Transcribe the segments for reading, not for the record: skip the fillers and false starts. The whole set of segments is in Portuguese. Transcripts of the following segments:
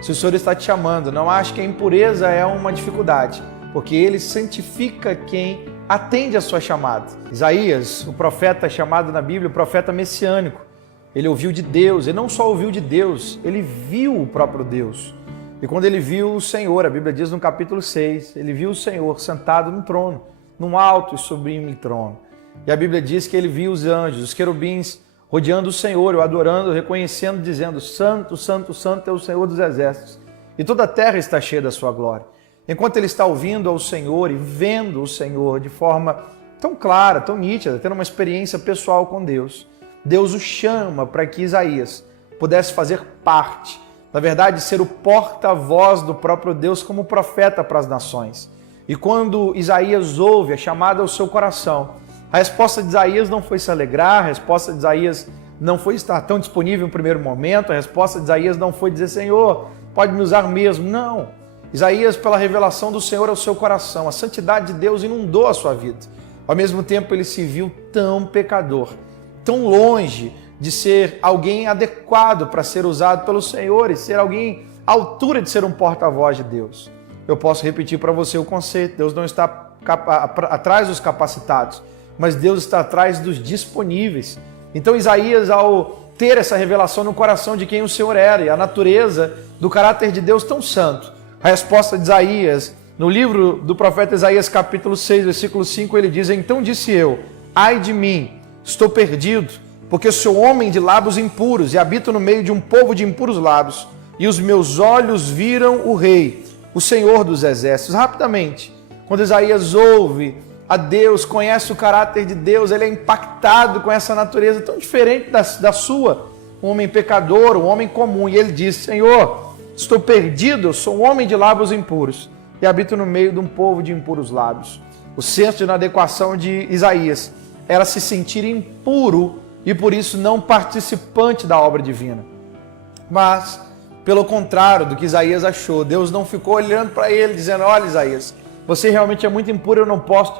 Se o Senhor está te chamando, não ache que a impureza é uma dificuldade, porque Ele santifica quem atende a sua chamada. Isaías, o profeta chamado na Bíblia, o profeta messiânico, ele ouviu de Deus, ele não só ouviu de Deus, ele viu o próprio Deus. E quando ele viu o Senhor, a Bíblia diz no capítulo 6, ele viu o Senhor sentado no trono, num alto e sublime trono. E a Bíblia diz que ele viu os anjos, os querubins, rodeando o Senhor, o adorando, reconhecendo, dizendo: Santo, Santo, Santo é o Senhor dos exércitos. E toda a terra está cheia da sua glória. Enquanto ele está ouvindo ao Senhor e vendo o Senhor de forma tão clara, tão nítida, tendo uma experiência pessoal com Deus, Deus o chama para que Isaías pudesse fazer parte, na verdade, ser o porta-voz do próprio Deus como profeta para as nações. E quando Isaías ouve a chamada ao seu coração, a resposta de Isaías não foi se alegrar, a resposta de Isaías não foi estar tão disponível no primeiro momento, a resposta de Isaías não foi dizer: Senhor, pode me usar mesmo. Não. Isaías, pela revelação do Senhor ao seu coração, a santidade de Deus inundou a sua vida. Ao mesmo tempo, ele se viu tão pecador, tão longe de ser alguém adequado para ser usado pelo Senhor e ser alguém à altura de ser um porta-voz de Deus. Eu posso repetir para você o conceito: Deus não está atrás dos capacitados, mas Deus está atrás dos disponíveis. Então Isaías, ao ter essa revelação no coração de quem o Senhor era e a natureza do caráter de Deus tão santo, a resposta de Isaías, no livro do profeta Isaías, capítulo 6, versículo 5, ele diz: Então disse eu: ai de mim, estou perdido, porque sou homem de lábios impuros e habito no meio de um povo de impuros lábios, e os meus olhos viram o Rei, o Senhor dos exércitos. Rapidamente, quando Isaías ouve a Deus, conhece o caráter de Deus, ele é impactado com essa natureza tão diferente da sua, um homem pecador, um homem comum, e ele diz: Senhor, estou perdido, eu sou um homem de lábios impuros e habito no meio de um povo de impuros lábios. O senso de inadequação de Isaías era se sentir impuro e por isso não participante da obra divina. Mas, pelo contrário do que Isaías achou, Deus não ficou olhando para ele dizendo: olha, Isaías, você realmente é muito impuro, eu não posso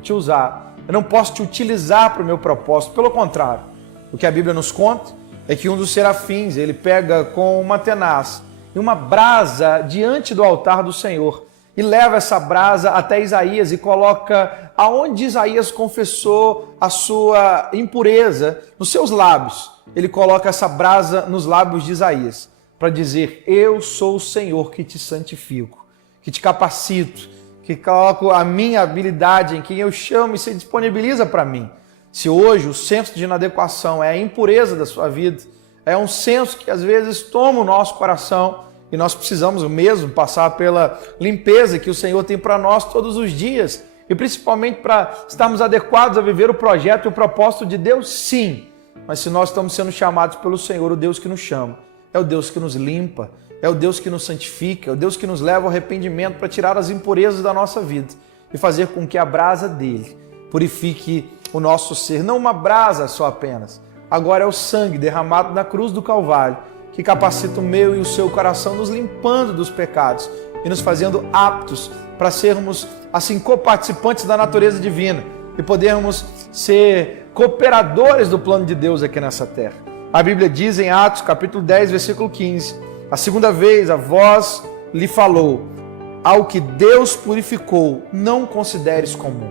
te usar, eu não posso te utilizar para o meu propósito. Pelo contrário, o que a Bíblia nos conta é que um dos serafins, ele pega com uma tenaz e uma brasa diante do altar do Senhor e leva essa brasa até Isaías e coloca aonde Isaías confessou a sua impureza, nos seus lábios. Ele coloca essa brasa nos lábios de Isaías para dizer: eu sou o Senhor que te santifico, que te capacito, que coloco a minha habilidade em quem eu chamo e se disponibiliza para mim. Se hoje o senso de inadequação é a impureza da sua vida, é um senso que às vezes toma o nosso coração e nós precisamos mesmo passar pela limpeza que o Senhor tem para nós todos os dias e principalmente para estarmos adequados a viver o projeto e o propósito de Deus, sim. Mas se nós estamos sendo chamados pelo Senhor, o Deus que nos chama, é o Deus que nos limpa, é o Deus que nos santifica, é o Deus que nos leva ao arrependimento para tirar as impurezas da nossa vida e fazer com que a brasa dele purifique o nosso ser. Não uma brasa só apenas, agora é o sangue derramado na cruz do Calvário que capacita o meu e o seu coração, nos limpando dos pecados e nos fazendo aptos para sermos, assim, coparticipantes da natureza divina e podermos ser cooperadores do plano de Deus aqui nessa terra. A Bíblia diz em Atos, capítulo 10, versículo 15, a segunda vez a voz lhe falou: ao que Deus purificou, não consideres comum.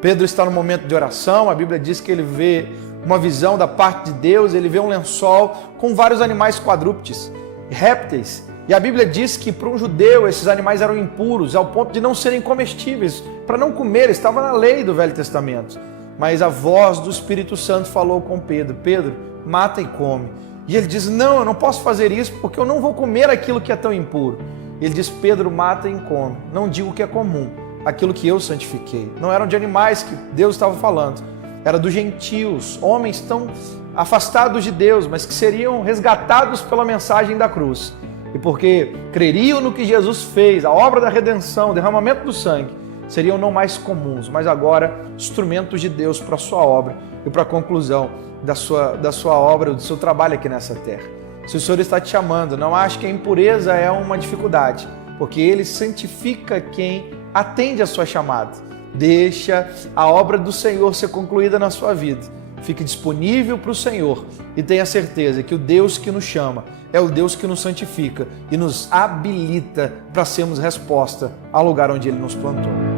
Pedro está no momento de oração, a Bíblia diz que ele vê uma visão da parte de Deus, ele vê um lençol com vários animais quadrúpedes, répteis, e a Bíblia diz que para um judeu esses animais eram impuros, ao ponto de não serem comestíveis, para não comer, estava na lei do Velho Testamento. Mas a voz do Espírito Santo falou com Pedro: Pedro, mata e come. E ele diz: não, eu não posso fazer isso porque eu não vou comer aquilo que é tão impuro. Ele diz: Pedro, mata e come, não digo que é comum, aquilo que eu santifiquei. Não eram de animais que Deus estava falando, era dos gentios, homens tão afastados de Deus, mas que seriam resgatados pela mensagem da cruz. E porque creriam no que Jesus fez, a obra da redenção, o derramamento do sangue, seriam não mais comuns, mas agora instrumentos de Deus para a sua obra e para a conclusão da sua obra, do seu trabalho aqui nessa terra. Se o Senhor está te chamando, não ache que a impureza é uma dificuldade, porque Ele santifica quem atende a sua chamada. Deixa a obra do Senhor ser concluída na sua vida. Fique disponível para o Senhor e tenha certeza que o Deus que nos chama é o Deus que nos santifica e nos habilita para sermos resposta ao lugar onde Ele nos plantou.